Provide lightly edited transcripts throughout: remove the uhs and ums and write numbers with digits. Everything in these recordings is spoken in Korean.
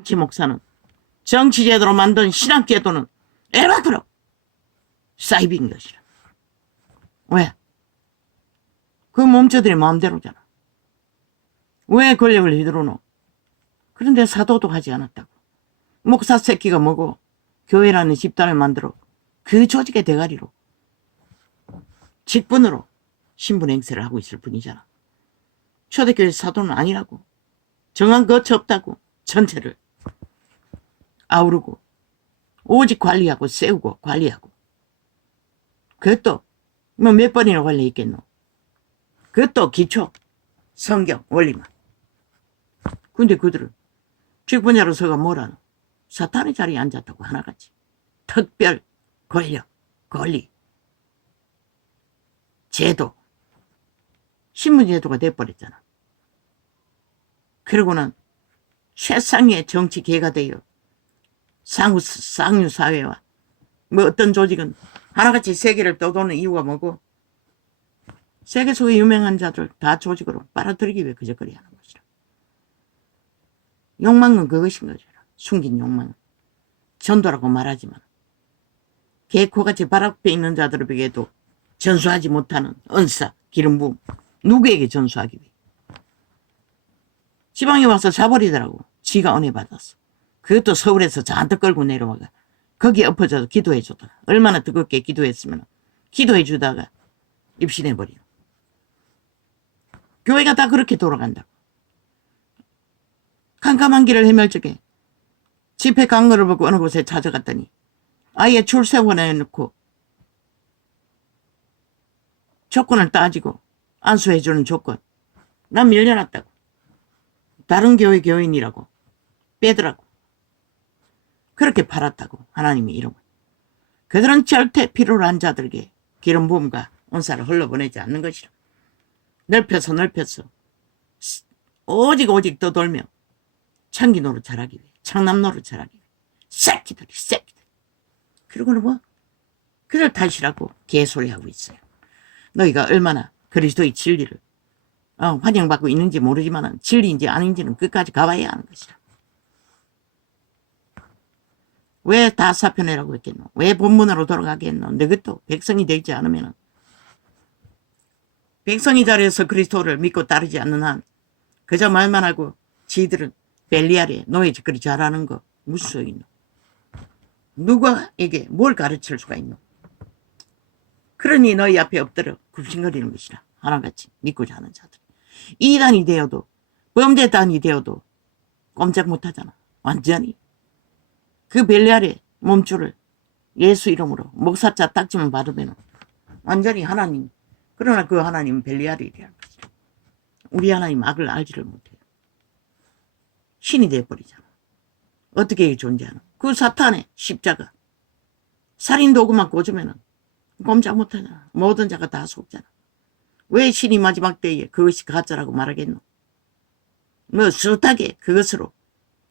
정치 목사는 정치제도로 만든 신학제도는 에바트로 사이비인 것이라. 왜? 그 몸체들이 마음대로잖아. 왜 권력을 휘두르노? 그런데 사도도 하지 않았다고. 목사 새끼가 뭐고 교회라는 집단을 만들어 그 조직의 대가리로 직분으로 신분 행세를 하고 있을 뿐이잖아. 초대교회 사도는 아니라고. 정한 거처 없다고. 전체를 아우르고 오직 관리하고 세우고 관리하고. 그것도 뭐 몇 번이나 관리했겠노. 그것도 기초 성경 원리만. 근데 그들은 직분자로서가 뭐라노? 사탄의 자리에 앉았다고 하나같이. 특별 권력, 권리, 제도, 신분제도가 돼버렸잖아. 그러고는 최상의 정치계가 되어 쌍유사회와 뭐 어떤 조직은 하나같이 세계를 떠도는 이유가 뭐고? 세계 속의 유명한 자들 다 조직으로 빨아들이기 위해 그저거리 하는 것이라. 욕망은 그것인 것이라. 숨긴 욕망은. 전도라고 말하지만 개코같이 발 앞에 있는 자들에게도 전수하지 못하는 은사, 기름 부음. 누구에게 전수하기 위해. 지방에 와서 자버리더라고. 지가 은혜 받았어. 그것도 서울에서 잔뜩 끌고 내려와가 거기에 엎어져서 기도해 주다가 얼마나 뜨겁게 기도했으면 기도해 주다가 입신해버려. 교회가 다 그렇게 돌아간다고. 캄캄한 길을 헤맬 적에 집회 강로를 보고 어느 곳에 찾아갔더니 아예 줄 세워놓고 조건을 따지고 안수해주는 조건. 난 밀려났다고. 다른 교회 교인이라고 빼더라고. 그렇게 팔았다고. 하나님이 이름을. 그들은 절대 필요로 한 자들에게 기름 부음과 은사를 흘러보내지 않는 것이라. 넓혀서 오직 떠돌며 창기 노릇 잘하기 위해, 창남 노릇 잘하기 위해. 새끼들. 그리고는 뭐 그들 탓이라고 개소리하고 있어요. 너희가 얼마나 그리스도의 진리를 환영받고 있는지 모르지만 진리인지 아닌지는 끝까지 가봐야 하는 것이라. 왜 다 사표내라고 했겠노? 왜 본문으로 돌아가겠노? 너것도 백성이 되지 않으면 백성이 자리에서 그리스도를 믿고 따르지 않는 한 그저 말만 하고 지들은 벨리알에 노예짓거리 잘하는 거 무슨 소용이 있노? 누구에게 뭘 가르칠 수가 있노? 그러니 너희 앞에 엎드려 굽신거리는 것이라. 하나같이 믿고자 하는 자들. 이단이 되어도 범죄단이 되어도 꼼짝 못하잖아. 완전히. 그 벨리알의 몸줄을 예수 이름으로 목사자 딱지만 받으면 완전히 하나님. 그러나 그 하나님은 벨리알이라는 것이라. 우리 하나님 악을 알지를 못해요. 신이 되어버리잖아. 어떻게 존재하노? 그 사탄의 십자가. 살인 도구만 꽂으면 꼼짝 못하잖아. 모든 자가 다 속잖아. 왜 신이 마지막 때에 그것이 가짜라고 말하겠노? 뭐 숱하게 그것으로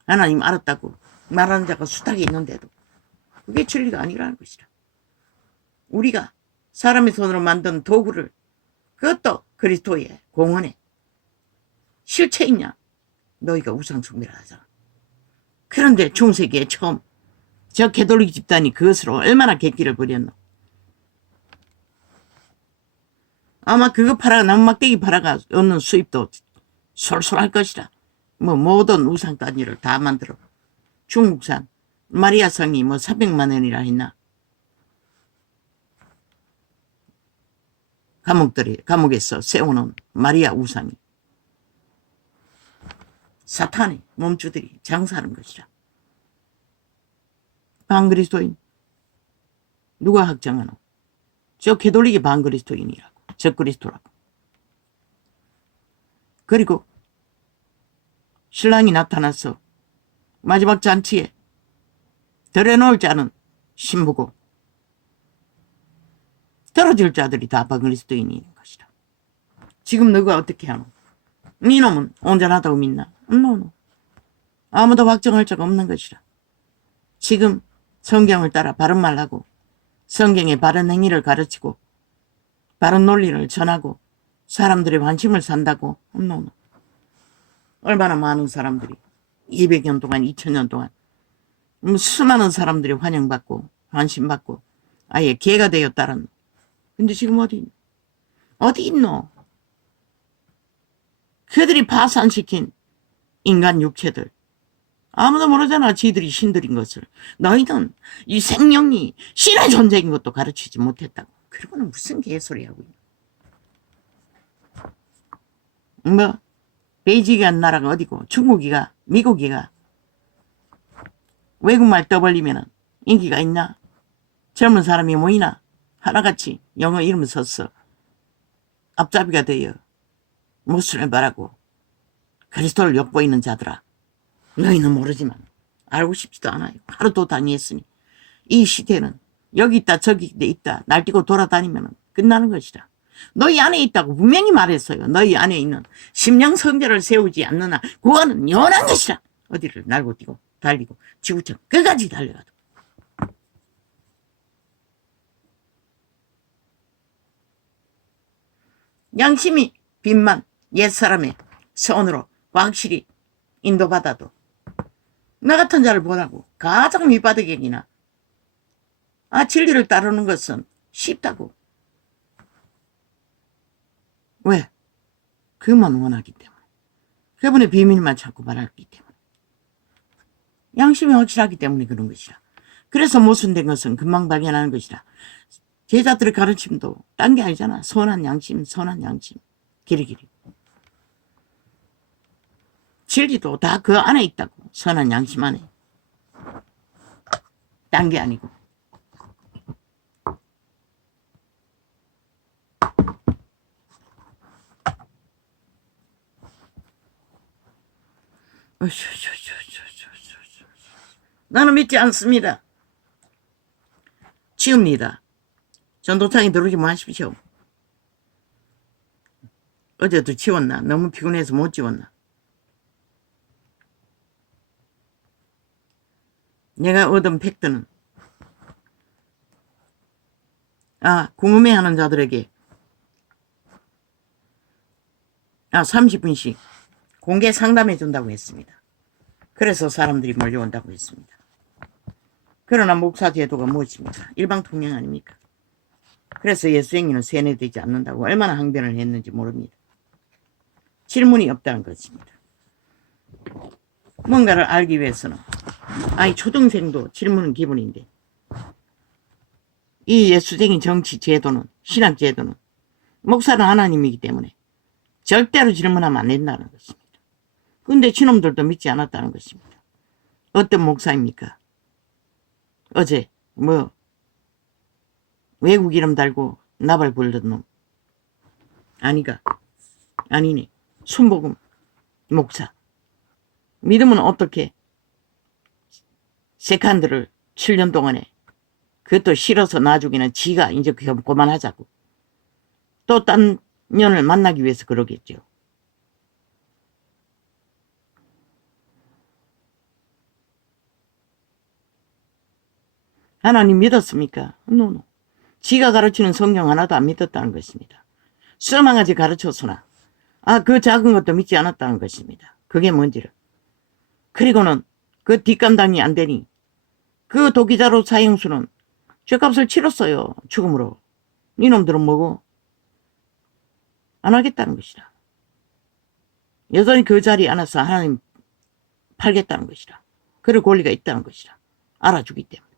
하나님 알았다고 말하는 자가 숱하게 있는데도 그게 진리가 아니라는 것이라. 우리가 사람의 손으로 만든 도구를 그것도 그리스도의 공헌에 실체 있냐? 너희가 우상 숭배를 하잖아. 그런데 중세기에 처음 저 개돌리 집단이 그것으로 얼마나 객기를 부렸노? 아마 그거 팔아 나무막대기 팔아가 얻는 수입도 솔솔할 것이라. 뭐 모든 우상 단위를 다 만들어. 중국산 마리아 성이 뭐 400만 원이라 했나? 감옥에서 세우는 마리아 우상이 사탄의 몸주들이 장사하는 것이라. 반그리스도인 누가 확정하노? 저 개돌리기 반그리스도인이라고. 적그리스도라고. 그리고 신랑이 나타나서 마지막 잔치에 들여놓을 자는 신부고 떨어질 자들이 다 반그리스도인인 것이라. 지금 너가 어떻게 하노? 네 놈은 온전하다고 믿나? 노. 아무도 확정할 자가 없는 것이라. 지금 성경을 따라 바른 말하고 성경의 바른 행위를 가르치고 바른 논리를 전하고 사람들의 관심을 산다고? 노. 얼마나 많은 사람들이 200년 동안, 2000년 동안 수많은 사람들이 환영받고 관심받고 아예 개가 되었다는. 근데 지금 어디 있노? 그들이 파산시킨 인간 육체들. 아무도 모르잖아. 지들이 신들인 것을. 너희는 이 생명이 신의 존재인 것도 가르치지 못했다고. 그리고는 무슨 개소리 하고 있노? 뭐 베이징이란 나라가 어디고 중국이가 미국이가 외국말 떠벌리면 인기가 있나? 젊은 사람이 모이나? 하나같이 영어 이름 썼어. 앞잡이가 되어 무술을 바라고 그리스도를 엿보이는 자들아. 너희는 모르지만 알고 싶지도 않아요. 하루도 다니했으니 이 시대는 여기 있다 저기 있다 날뛰고 돌아다니면 끝나는 것이라. 너희 안에 있다고 분명히 말했어요. 너희 안에 있는 심령 성전을 세우지 않느나 구원은 영원한 것이라. 어디를 날고 뛰고 달리고 지구촌 끝까지 달려가도 양심이 빈만 옛사람의 선으로 확실히 인도받아도 나 같은 자를 보라고 가장 밑바닥이나 진리를 따르는 것은 쉽다고. 왜? 그만 원하기 때문에. 그분의 비밀만 찾고 말하기 때문에. 양심이 확실하기 때문에 그런 것이라. 그래서 모순된 것은 금방 발견하는 것이라. 제자들의 가르침도 딴 게 아니잖아. 선한 양심, 선한 양심. 길이길이. 진리도 다 그 안에 있다고. 선한 양심 안에. 딴 게 아니고. 나는 믿지 않습니다. 치웁니다. 전도창에 들어오지 마십시오. 어제도 치웠나? 너무 피곤해서 못 치웠나? 내가 얻은 팩트는 궁금해하는 자들에게 30분씩 공개 상담해 준다고 했습니다. 그래서 사람들이 몰려온다고 했습니다. 그러나 목사 제도가 무엇입니까? 일방통행 아닙니까? 그래서 예수행위는 세뇌되지 않는다고 얼마나 항변을 했는지 모릅니다. 질문이 없다는 것입니다. 뭔가를 알기 위해서는 초등생도 질문은 기본인데 이 예수적인 정치 제도는 신학 제도는 목사는 하나님이기 때문에 절대로 질문하면 안 된다는 것입니다. 근데 지놈들도 믿지 않았다는 것입니다. 어떤 목사입니까? 어제 외국 이름 달고 나발 불던 놈 아니네. 순복음 목사. 믿으면 어떻게 세컨드를 7년 동안에 그것도 싫어서 나중에는 지가 이제 그만하자고 또 딴 년을 만나기 위해서 그러겠죠. 하나님 믿었습니까? 노노. 지가 가르치는 성경 하나도 안 믿었다는 것입니다. 수망아지 가르쳤으나 그 작은 것도 믿지 않았다는 것입니다. 그게 뭔지를. 그리고는 그 뒷감당이 안 되니 그 도기자로 사형수는 죄값을 치렀어요. 죽음으로. 이놈들은 뭐고? 안 하겠다는 것이라. 여전히 그 자리에 앉아서 하나님 팔겠다는 것이라. 그럴 권리가 있다는 것이라. 알아주기 때문에.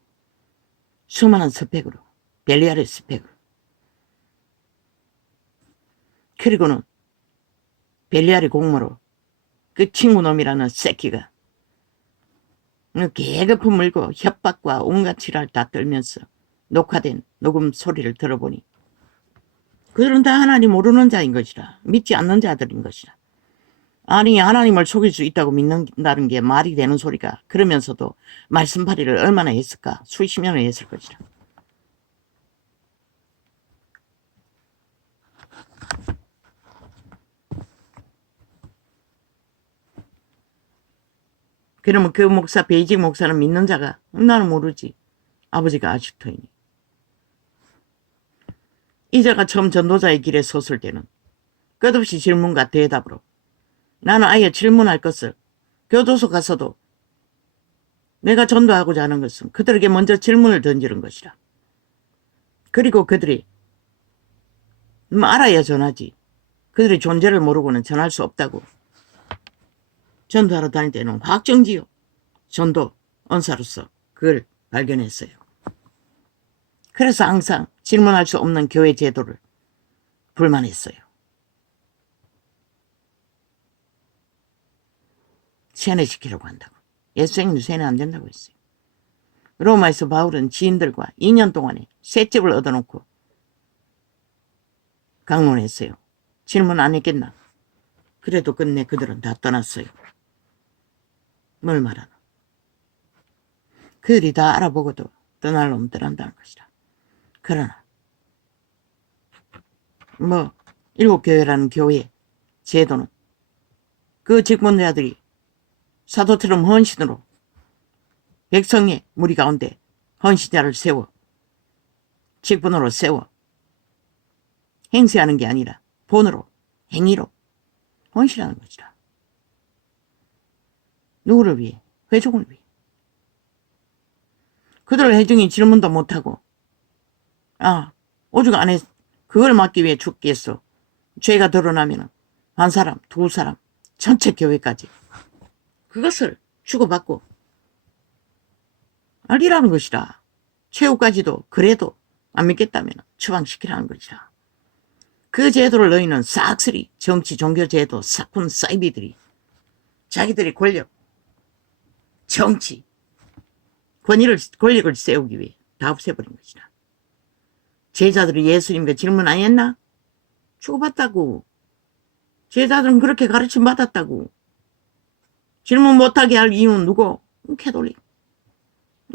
수많은 스펙으로. 벨리알의 스펙으로. 그리고는 벨리알의 공모로 그 친구놈이라는 새끼가 개거품 물고 협박과 온갖 지랄 다 떨면서 녹화된 녹음 소리를 들어보니 그들은 다 하나님 모르는 자인 것이라. 믿지 않는 자들인 것이라. 아니 하나님을 속일 수 있다고 믿는다는 게 말이 되는 소리가. 그러면서도 말씀팔이를 얼마나 했을까. 수십 년을 했을 것이라. 그러면 그 목사 베이징 목사는 믿는 자가? 나는 모르지. 아버지가 아슈터이니. 이자가 처음 전도자의 길에 섰을 때는 끝없이 질문과 대답으로 나는 아예 질문할 것을 교도소 가서도 내가 전도하고자 하는 것은 그들에게 먼저 질문을 던지는 것이라. 그리고 그들이 알아야 전하지. 그들의 존재를 모르고는 전할 수 없다고. 전도하러 다닐 때는 확정지요. 전도 언사로서 그걸 발견했어요. 그래서 항상 질문할 수 없는 교회 제도를 불만했어요. 세뇌시키려고 한다고. 예수님 세뇌 안 된다고 했어요. 로마에서 바울은 지인들과 2년 동안에 새 집을 얻어놓고 강론했어요. 질문 안 했겠나? 그래도 끝내 그들은 다 떠났어요. 뭘 말하나? 그들이 다 알아보고도 떠날 놈 떠난다는 것이라. 그러나 일곱교회라는 교회의 제도는 그 직분자들이 사도처럼 헌신으로 백성의 무리 가운데 헌신자를 세워 직분으로 세워 행세하는 게 아니라 본으로 행위로 헌신하는 것이라. 누구를 위해? 회중을 위해. 그들 회중이 질문도 못하고 오죽 안에 그걸 막기 위해 죽겠어. 죄가 드러나면 한 사람, 두 사람, 전체 교회까지 그것을 주고받고 알리라는 것이라. 최후까지도 그래도 안 믿겠다면 추방시키라는 것이라. 그 제도를 너희는 싹쓸이 정치, 종교 제도, 사건, 사이비들이 자기들의 권력, 정치, 권력을 세우기 위해 다 없애버린 것이라. 제자들이 예수님께 질문 안 했나? 주고받다고. 제자들은 그렇게 가르침 받았다고. 질문 못하게 할 이유는 누구? 캐톨릭.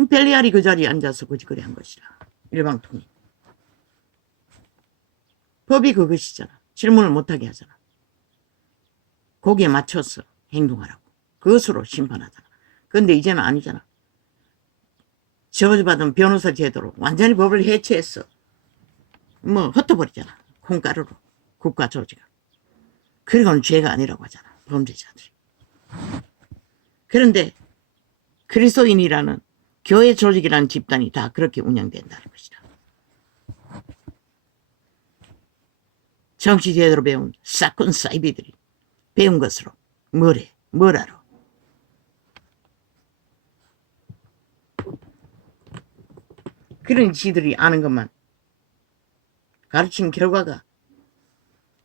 벨리알이 그 자리에 앉아서 거짓거리 한 것이라. 일방통행. 법이 그것이잖아. 질문을 못하게 하잖아. 거기에 맞춰서 행동하라고. 그것으로 심판하잖아. 그런데 이제는 아니잖아. 저주받은 변호사 제도로 완전히 법을 해체했어. 흩어버리잖아. 콩가루로. 국가 조직을. 그리고는 죄가 아니라고 하잖아. 범죄자들이. 그런데 그리스도인이라는 교회 조직이라는 집단이 다 그렇게 운영된다는 것이다. 정치 제대로 배운 사건 사이비들이 배운 것으로 뭘 알아? 그런 지들이 아는 것만 가르친 결과가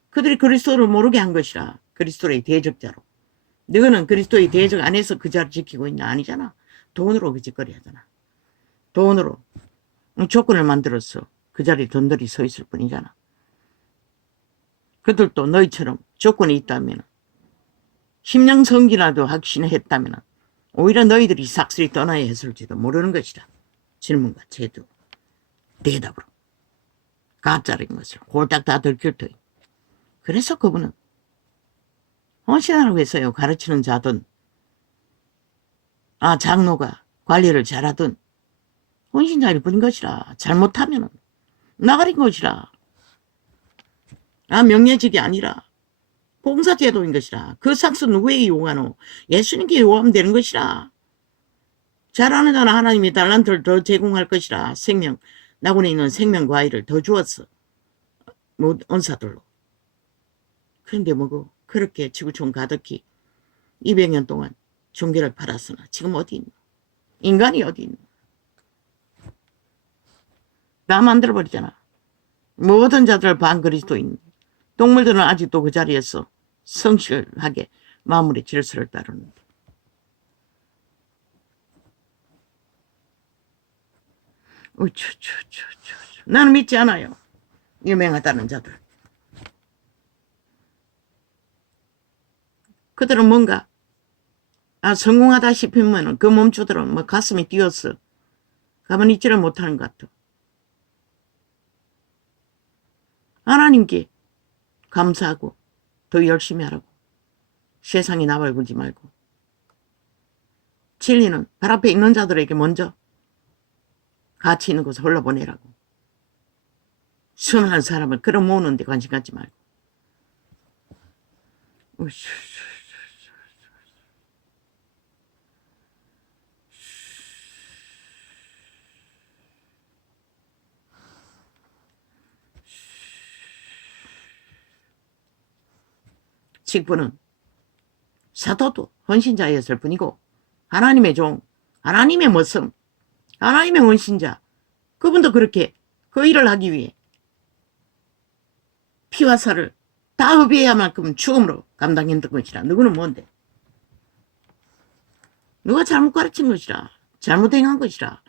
그들이 그리스도를 모르게 한 것이라. 그리스도의 대적자로. 너는 그리스도의 대적 안에서 그 자를 지키고 있나? 아니잖아. 돈으로 그 짓거리 하잖아. 돈으로 조건을 만들어서 그 자리에 던들이 서 있을 뿐이잖아. 그들도 너희처럼 조건이 있다면 심령성기라도 확신했다면 오히려 너희들이 싹쓸이 떠나야 했을지도 모르는 것이다. 질문과 제도 대답으로 가짜인 것을 홀딱 다 들킬 터이. 그래서 그분은 헌신하라고 했어요. 가르치는 자든 장로가 관리를 잘하든 헌신자일 뿐인 것이라. 잘못하면 나가린 것이라. 명예직이 아니라 봉사제도인 것이라. 그 상수 누구에게 요구하노? 예수님께 요구하면 되는 것이라. 잘하는 자는 하나님이 달란트를 더 제공할 것이라. 낙원에 있는 생명 과일을 더 주었어. 언사들로. 그런데 그렇게 지구촌 가득히 200년 동안 종교를 팔았으나 지금 어디 있나? 인간이 어디 있나? 다 만들어버리잖아. 모든 자들 반그리스도인. 동물들은 아직도 그 자리에서 성실하게 마무리 질서를 따르는데. 나는 믿지 않아요. 유명하다는 자들. 그들은 뭔가 성공하다 싶으면 그 몸주들은 가슴이 뛰었어. 가만히 있지를 못하는 것 같아. 하나님께 감사하고 더 열심히 하라고. 세상에 나발굴지 말고. 진리는 발 앞에 있는 자들에게 먼저 가치 있는 것을 흘러보내라고. 수많은 사람을 끌어모으는 데 관심 갖지 말고. 직분은 사도도 헌신자였을 뿐이고 하나님의 종, 하나님의 모습, 하나님의 헌신자, 그분도 그렇게 그 일을 하기 위해 피와 살을 다 허비해야 만큼 죽음으로 감당했던 것이라. 누구는 뭔데? 누가 잘못 가르친 것이라. 잘못 행한 것이라.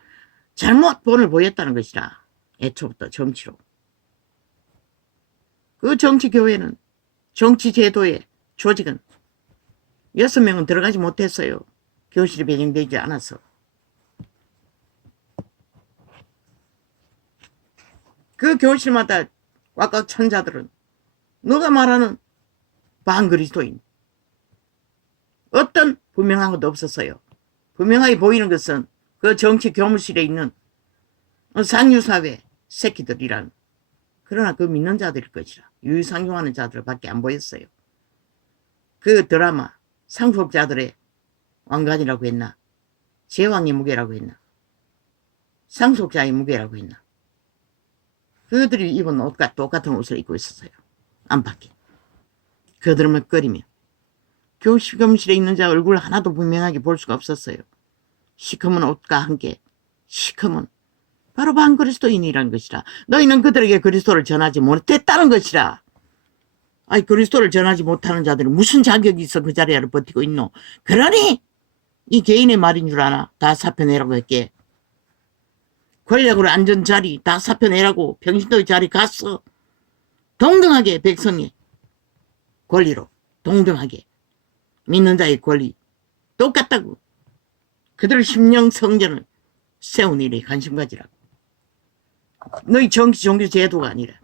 잘못 본을 보였다는 것이라. 애초부터 정치로. 그 정치교회는, 정치제도의 조직은 6명은 들어가지 못했어요. 교실이 배정되지 않아서. 그 교실마다 꽉꽉 찬 자들은 누가 말하는 반그리스도인, 어떤 분명한 것도 없었어요. 분명하게 보이는 것은 그 정치 교무실에 있는 상류사회 새끼들이란, 그러나 그 믿는 자들일 것이라. 유유상종하는 자들밖에 안 보였어요. 그 드라마 상속자들의 왕관이라고 했나, 제왕의 무게라고 했나, 상속자의 무게라고 했나, 그들이 입은 옷과 똑같은 옷을 입고 있었어요. 안팎에 거들먹거리며 교실에 있는 자 얼굴 하나도 분명하게 볼 수가 없었어요. 시커먼 옷과 함께 시커먼 바로 반그리스도인이라는 것이라. 너희는 그들에게 그리스도를 전하지 못했다는 것이라. 아니, 그리스도를 전하지 못하는 자들은 무슨 자격이 있어 그 자리를 버티고 있노? 그러니 이 개인의 말인 줄 아나? 다 사표내라고 했게. 권력으로 앉은 자리 다 사표내라고. 병신도의 자리 갔어. 동등하게 백성의 권리로, 동등하게 믿는 자의 권리 똑같다고. 그들 심령 성전을 세운 일에 관심 가지라고. 너희 정치 종교 제도가 아니라.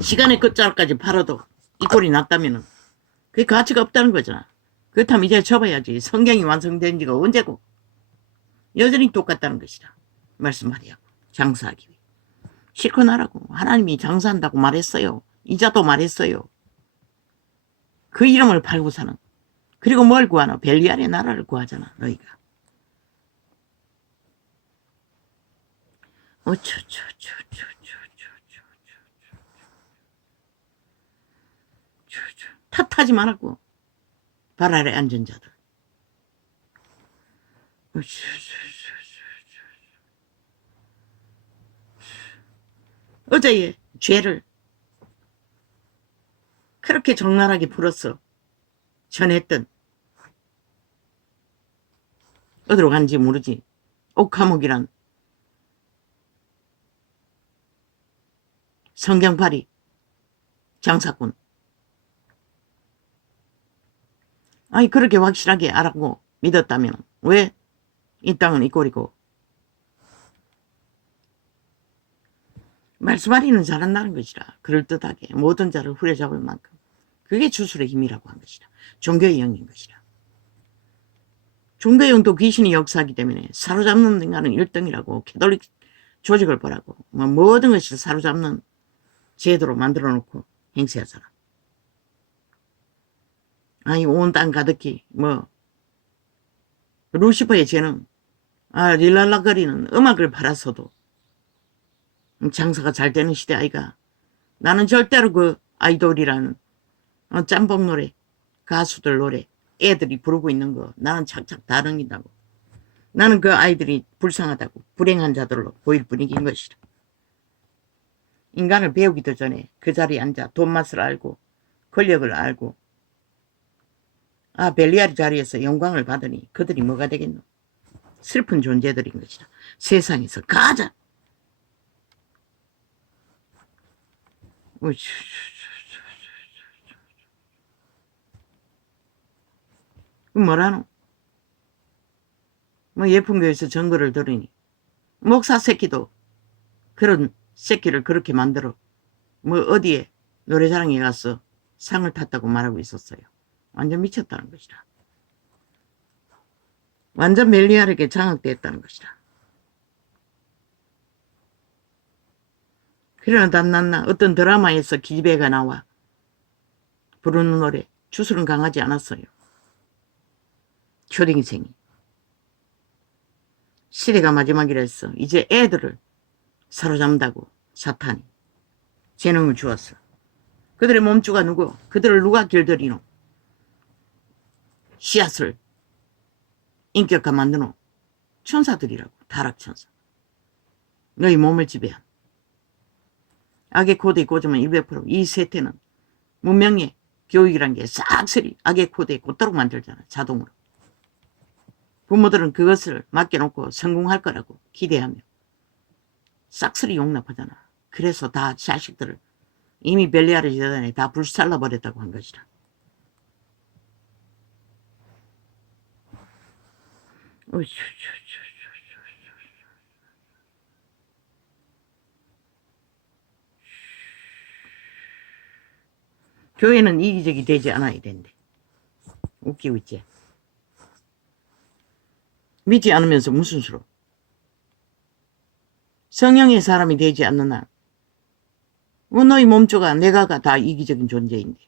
시간의 끝자락까지 팔아도 이 꼴이 났다면 그게 가치가 없다는 거잖아. 그렇다면 이제 접어야지. 성경이 완성된 지가 언제고. 여전히 똑같다는 것이라. 말씀하려고. 장사하기 위해. 실컷 하라고. 하나님이 장사한다고 말했어요. 이자도 말했어요. 그 이름을 팔고 사는. 그리고 뭘 구하노? 벨리알의 나라를 구하잖아. 너희가. 탓하지 말라고. 발 아래 앉은 자들. 어제의 죄를 그렇게 적나라하게 풀어서 전했던, 어디로 간지 모르지. 옥화목이란 성경팔이 장사꾼. 아니, 그렇게 확실하게 알았고 믿었다면 왜 이 땅은 이 꼴이고. 말씀하리는 잘한다는 것이라. 그럴듯하게 모든 자를 후려잡을 만큼. 그게 주술의 힘이라고 한 것이라. 종교의 영인 것이라. 종교의 영도 귀신이 역사하기 때문에 사로잡는 인간은 1등이라고. 캐톨릭 조직을 보라고. 모든 것을 사로잡는 제도로 만들어 놓고 행세하잖아. 아니, 온 땅 가득히 루시퍼의 죄는 릴랄라거리는 음악을 팔아서도 장사가 잘 되는 시대 아이가. 나는 절대로 그 아이돌이라는 짬뽕 노래, 가수들 노래, 애들이 부르고 있는 거 나는 착착 다 넘긴다고. 나는 그 아이들이 불쌍하다고, 불행한 자들로 보일 뿐이긴 것이라. 인간을 배우기도 전에 그 자리에 앉아 돈 맛을 알고 권력을 알고 벨리알 자리에서 영광을 받으니 그들이 뭐가 되겠노? 슬픈 존재들인 것이라. 세상에서 가장 뭐라노? 예쁜 교회에서 전거를 들으니 목사 새끼도 그런 새끼를 그렇게 만들어 어디에 노래자랑에 가서 상을 탔다고 말하고 있었어요. 완전 미쳤다는 것이라. 완전 멜리알에게 장악되었다는 것이라. 그러나 단난나 어떤 드라마에서 기집애가 나와 부르는 노래 주술은 강하지 않았어요. 초딩생이. 시대가 마지막이라 했어. 이제 애들을 사로잡는다고 사탄이. 재능을 주었어. 그들의 몸주가 누구? 그들을 누가 길들이노? 씨앗을 인격화 만드노? 천사들이라고. 타락천사. 너희 몸을 지배한. 악의 코드에 꽂으면 200%. 이 세태는 문명의 교육이란 게 싹쓸이 악의 코드에 꽂도록 만들잖아. 자동으로. 부모들은 그것을 맡겨놓고 성공할 거라고 기대하며 싹쓸이 용납하잖아. 그래서 다 자식들을 이미 벨리아르 재단에 다 불살라버렸다고 한 것이라. 교회는 이기적이 되지 않아야 된대. 웃기고 있지. 믿지 않으면서 무슨 수로. 성령의 사람이 되지 않는 한 너희 몸조가 내가가 다 이기적인 존재인데.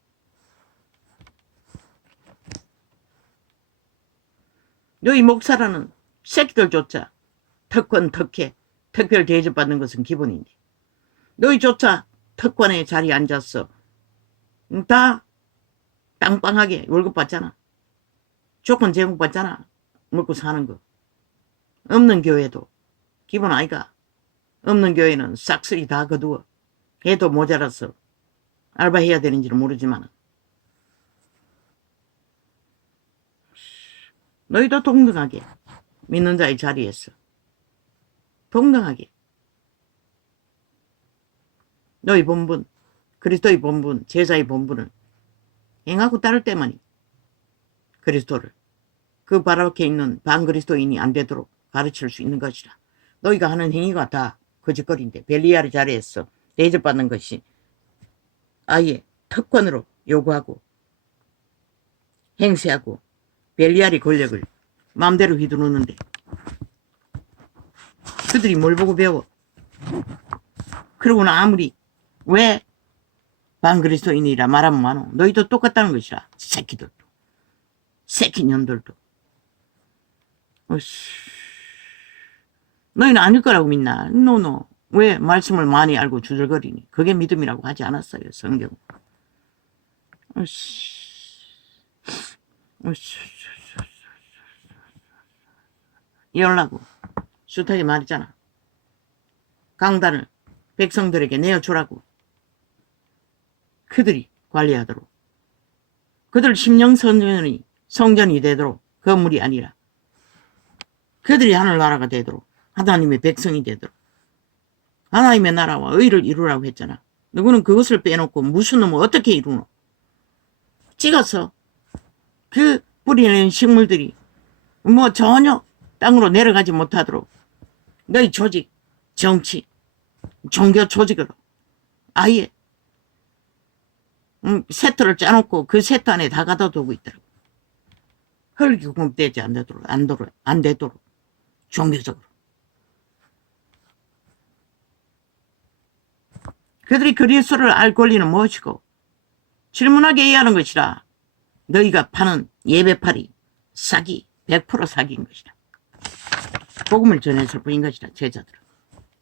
너희 목사라는 새끼들조차 특권, 특혜, 특별 대접받는 것은 기본인데 너희조차 특권의 자리에 앉았어. 다 빵빵하게 월급 받잖아. 조건 제공 받잖아. 먹고 사는 거. 없는 교회도 기본 아이가. 없는 교회는 싹쓸이 다 거두어. 해도 모자라서 알바해야 되는지는 모르지만 너희도 동등하게 믿는 자의 자리에서 동등하게 너희 본분, 그리스도의 본분, 제자의 본분을 행하고 따를 때만이 그리스도를 그 바로 앞에 있는 반그리스도인이 안 되도록 가르칠 수 있는 것이라. 너희가 하는 행위가 다 거짓거리인데 벨리아르 자리에서 대접받는 것이 아예 특권으로 요구하고 행세하고 벨리아르 권력을 마음대로 휘두르는데 그들이 뭘 보고 배워? 그러고는 아무리 왜 반그리스도인이라 말하면 많어. 너희도 똑같다는 것이라. 새끼들도. 새끼년들도. 너희는 아닐 거라고 믿나? 노노. 왜 말씀을 많이 알고 주절거리니? 그게 믿음이라고 하지 않았어요. 성경. 이러려고 숱하게 말했잖아. 강단을 백성들에게 내어주라고. 그들이 관리하도록. 그들 심령 성전이 되도록 건물이 아니라 그들이 하늘나라가 되도록 하나님의 백성이 되도록 하나님의 나라와 의를 이루라고 했잖아. 누구는 그것을 빼놓고 무슨 놈을 어떻게 이루노? 찍어서 그 뿌리내는 식물들이 뭐 전혀 땅으로 내려가지 못하도록 너희 조직, 정치, 종교 조직으로 아예 세트를 짜놓고 그 세트 안에 다 가둬두고 있더라고. 혈기공되지 안 되도록 종교적으로. 그들이 그리스도를 알 권리는 무엇이고 질문하게 해야 하는 것이라. 너희가 파는 예배팔이 사기 100% 사기인 것이다. 복음을 전했을 뿐인 것이다. 제자들은.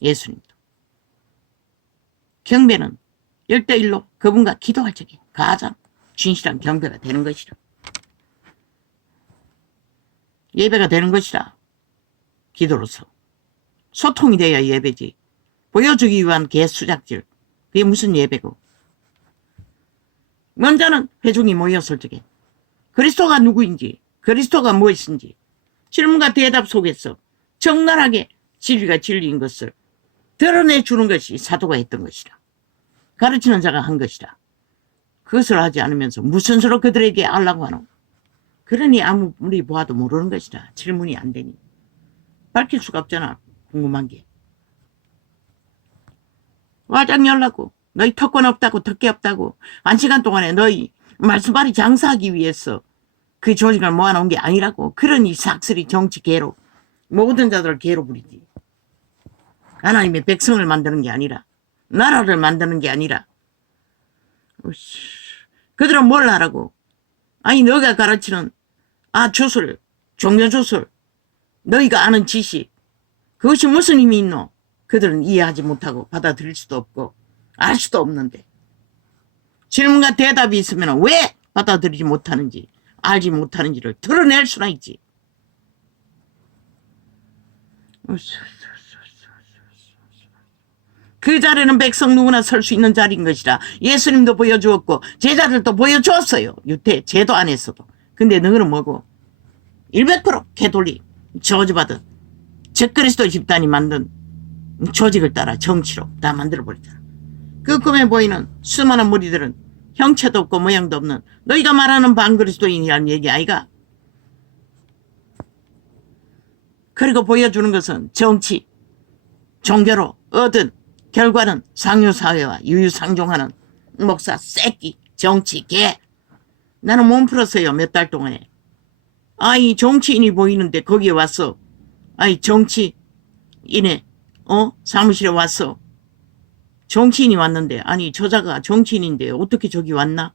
예수님도. 경배는 1대1로 그분과 기도할 적에 가장 진실한 경배가 되는 것이라. 예배가 되는 것이라. 기도로서. 소통이 돼야 예배지. 보여주기 위한 개수작질. 그게 무슨 예배고. 먼저는 회중이 모였을 적에 그리스도가 누구인지, 그리스도가 무엇인지 질문과 대답 속에서 적나라하게 진리가 진리인 것을 드러내주는 것이 사도가 했던 것이라. 가르치는 자가 한 것이라. 그것을 하지 않으면서 무슨 수로 그들에게 알라고 하노? 그러니 아무리 보아도 모르는 것이라. 질문이 안 되니. 밝힐 수가 없잖아. 궁금한 게. 와장 열라고. 너희 특권 없다고 특혜 없다고. 1시간 동안에 너희 말씀발이 장사하기 위해서 그 조직을 모아놓은 게 아니라고. 그러니 삭슬이 정치 개로 모든 자들을 개로 부리지. 하나님의 백성을 만드는 게 아니라 나라를 만드는 게 아니라. 그들은 뭘 하라고? 아니 너가 가르치는 주술, 종교 주술, 너희가 아는 지식, 그것이 무슨 힘이 있노? 그들은 이해하지 못하고 받아들일 수도 없고 알 수도 없는데. 질문과 대답이 있으면 왜 받아들이지 못하는지, 알지 못하는지를 드러낼 수나 있지. 그 자리는 백성 누구나 설 수 있는 자리인 것이라. 예수님도 보여주었고 제자들도 보여주었어요. 유태 제도 안에서도. 근데 너는 뭐고? 100% 개돌리 저주받은 적그리스도 집단이 만든 조직을 따라 정치로 다 만들어버리잖아. 그 꿈에 보이는 수많은 무리들은 형체도 없고 모양도 없는 너희가 말하는 반그리스도인이라는 얘기 아이가? 그리고 보여주는 것은 정치, 종교로 얻은 결과는 상류사회와 유유상종하는 목사 새끼, 정치, 개. 나는 몸 풀었어요. 몇 달 동안에. 아이 정치인이 보이는데 거기에 왔어. 아이 정치인의 사무실에 왔어. 정치인이 왔는데 아니 저자가 정치인인데 어떻게 저기 왔나?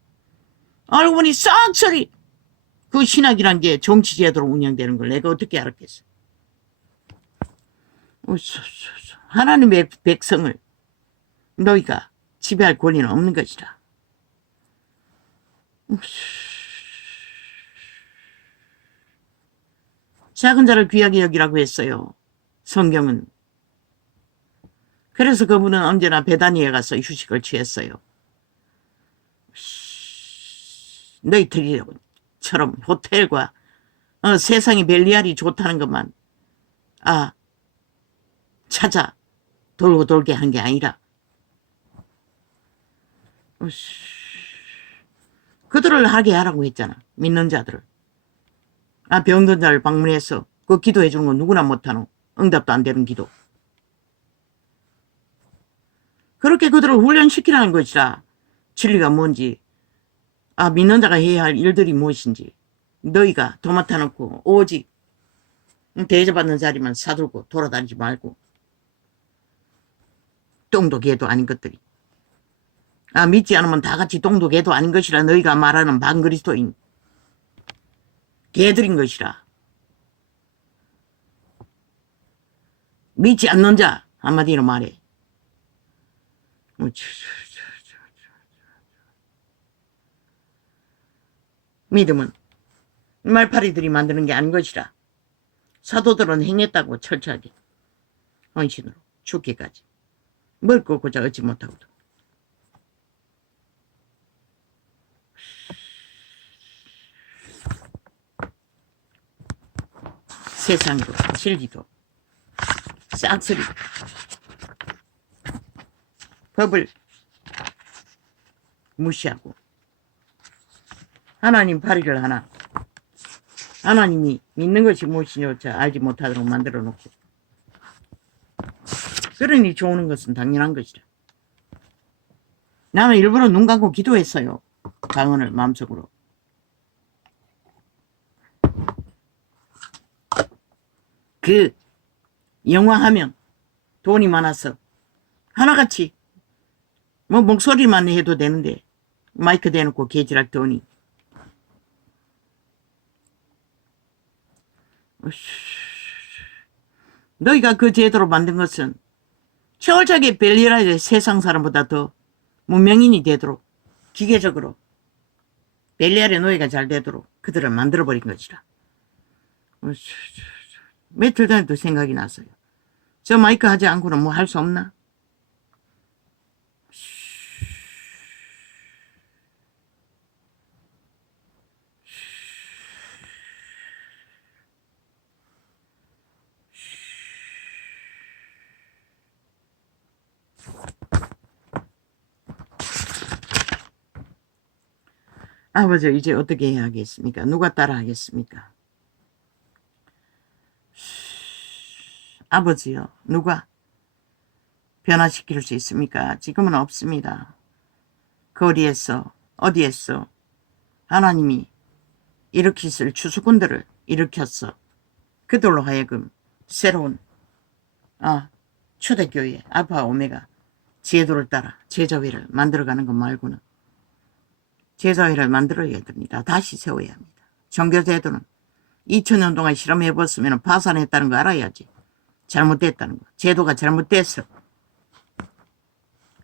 알고 보니 싹소리 그 신학이란 게 정치 제도로 운영되는 걸 내가 어떻게 알았겠어. 하나님의 백성을 너희가 지배할 권리는 없는 것이라. 작은 자를 귀하게 여기라고 했어요. 성경은. 그래서 그분은 언제나 베다니에 가서 휴식을 취했어요. 너희들처럼 호텔과 세상이 벨리알이 좋다는 것만 찾아 돌고 돌게 한 게 아니라 그들을 하게 하라고 했잖아. 믿는 자들을. 병든 자를 방문해서 그 기도해 주는 건 누구나 못하노. 응답도 안 되는 기도. 그렇게 그들을 훈련시키라는 것이라. 진리가 뭔지, 믿는 자가 해야 할 일들이 무엇인지 너희가 도맡아 놓고 오직 대접받는 자리만 사들고 돌아다니지 말고 똥도 개도 아닌 것들이. 믿지 않으면 다 같이 똥도 개도 아닌 것이라. 너희가 말하는 반그리스도인 개들인 것이라. 믿지 않는 자 한마디로 말해. 믿음은 말파리들이 만드는 게 아닌 것이라. 사도들은 행했다고 철저하게 헌신으로 죽기까지 뭘 꺾고자 얻지 못하고도. 세상도 진리도 싹쓸이 법을 무시하고 하나님 파리를 하나 하나님이 믿는 것이 무엇이냐조차 알지 못하도록 만들어 놓고 그러니 좋은 것은 당연한 것이라. 나는 일부러 눈 감고 기도했어요. 방언을 마음속으로. 그 영화하면 돈이 많아서 하나같이 목소리만 해도 되는데 마이크 대놓고 개지랄 돈이. 너희가 그 제도로 만든 것은 철저하게 벨리라의 세상 사람보다 더 문명인이 되도록 기계적으로 벨리알의 노예가 잘 되도록 그들을 만들어버린 것이라. 며칠 전에도 생각이 났어요. 저 마이크 하지 않고는 뭐 할 수 없나? 아버지 이제 어떻게 해야 하겠습니까? 누가 따라 하겠습니까? 아버지요, 누가 변화시킬 수 있습니까? 지금은 없습니다. 거리에서 어디에서 하나님이 일으키실 추수꾼들을 일으켰어. 그들로 하여금 새로운 초대교회 알파 오메가 제도를 따라 제자회를 만들어가는 것 말고는 제자회를 만들어야 됩니다. 다시 세워야 합니다. 종교제도는 2000년 동안 실험해봤으면 파산했다는 거 알아야지. 잘못됐다는 거. 제도가 잘못됐어.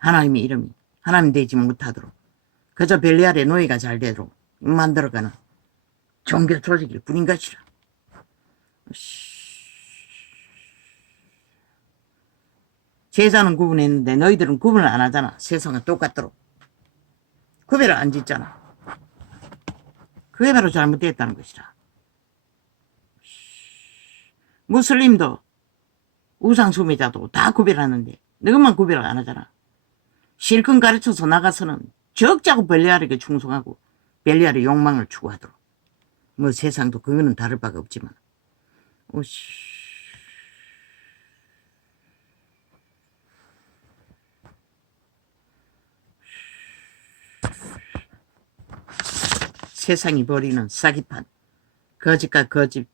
하나님의 이름이 하나님 되지 못하도록 그저 벨리알의 노예가 잘 되도록 만들어가는 종교 조직일 뿐인 것이라. 제자는 구분했는데 너희들은 구분을 안 하잖아. 세상은 똑같도록. 구별을 안 짓잖아. 그게 바로 잘못됐다는 것이라. 무슬림도 우상숭배자도 다 구별하는데 너희만 구별을 안 하잖아. 실컷 가르쳐서 나가서는 적자고 벨리알에게 충성하고 벨리알의 욕망을 추구하도록. 뭐 세상도 그거는 다를 바가 없지만. 오씨. 세상이 벌이는 사기판, 거짓과 거짓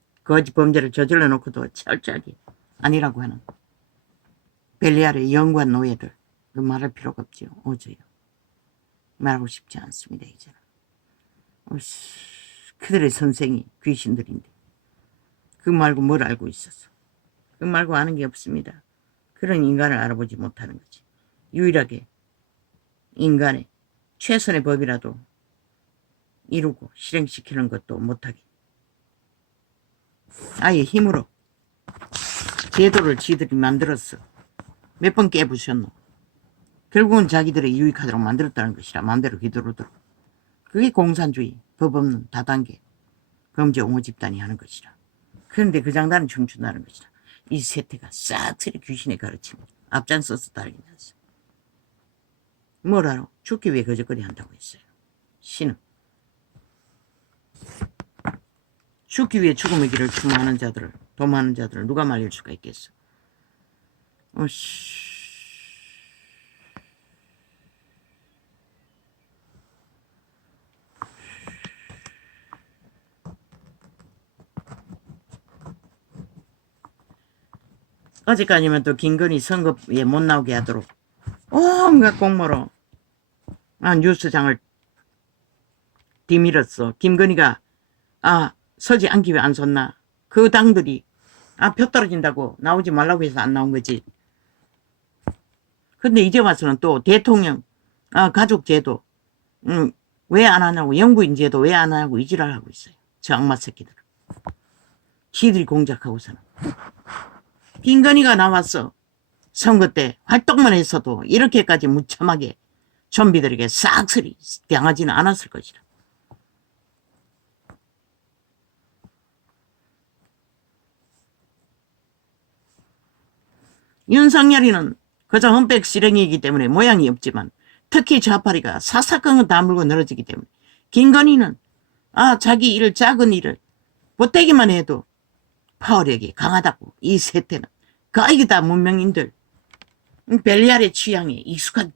범죄를 저질러 놓고도 철저하게 아니라고 하는 벨리알의 영관 노예들, 그 말할 필요가 없지요. 오저요. 말하고 싶지 않습니다, 이제는. 그들의 선생이 귀신들인데 그 말고 뭘 알고 있었어. 그 말고 아는 게 없습니다. 그런 인간을 알아보지 못하는 거지. 유일하게 인간의 최선의 법이라도 이루고 실행시키는 것도 못하게 아예 힘으로 제도를 지들이 만들었어. 몇 번 깨부셨노. 결국은 자기들의 유익하도록 만들었다는 것이라 마음대로 휘두르도록. 그게 공산주의, 법 없는 다단계 범죄 옹호 집단이 하는 것이라. 그런데 그 장단은 춤춘다는 것이라. 이 세태가 싹쓸이 귀신의 가르침 앞장서서 달리면서 뭐라로 죽기 위해 거짓거리 한다고 했어요. 신은 죽기 위해 죽음의 길을 추모하는 자들을, 도모하는 자들을 누가 말릴 수가 있겠어. 어제까지만 또 김건희 선거에 못 나오게 하도록 온갖 공모로 뉴스장을 뒤밀었어. 김건희가 서지 않기 왜 안 섰나. 그 당들이 표 떨어진다고 나오지 말라고 해서 안 나온 거지. 근데 이제 와서는 또 대통령 가족제도 왜 안 하냐고, 영부인제도 왜 안 하냐고 이지랄 하고 있어요. 저 악마 새끼들. 지들이 공작하고서는. 김건희가 나왔어. 선거 때 활동만 했어도 이렇게까지 무참하게 좀비들에게 싹쓸이 당하지는 않았을 것이라. 윤석열이는 그저 흠백 실행이기 때문에 모양이 없지만 특히 좌파리가 사사건은 다 물고 늘어지기 때문에 김건희는 자기 일 작은 일을 못되기만 해도 파워력이 강하다고. 이 세태는 거의 다 문명인들 벨리알의 취향에 익숙한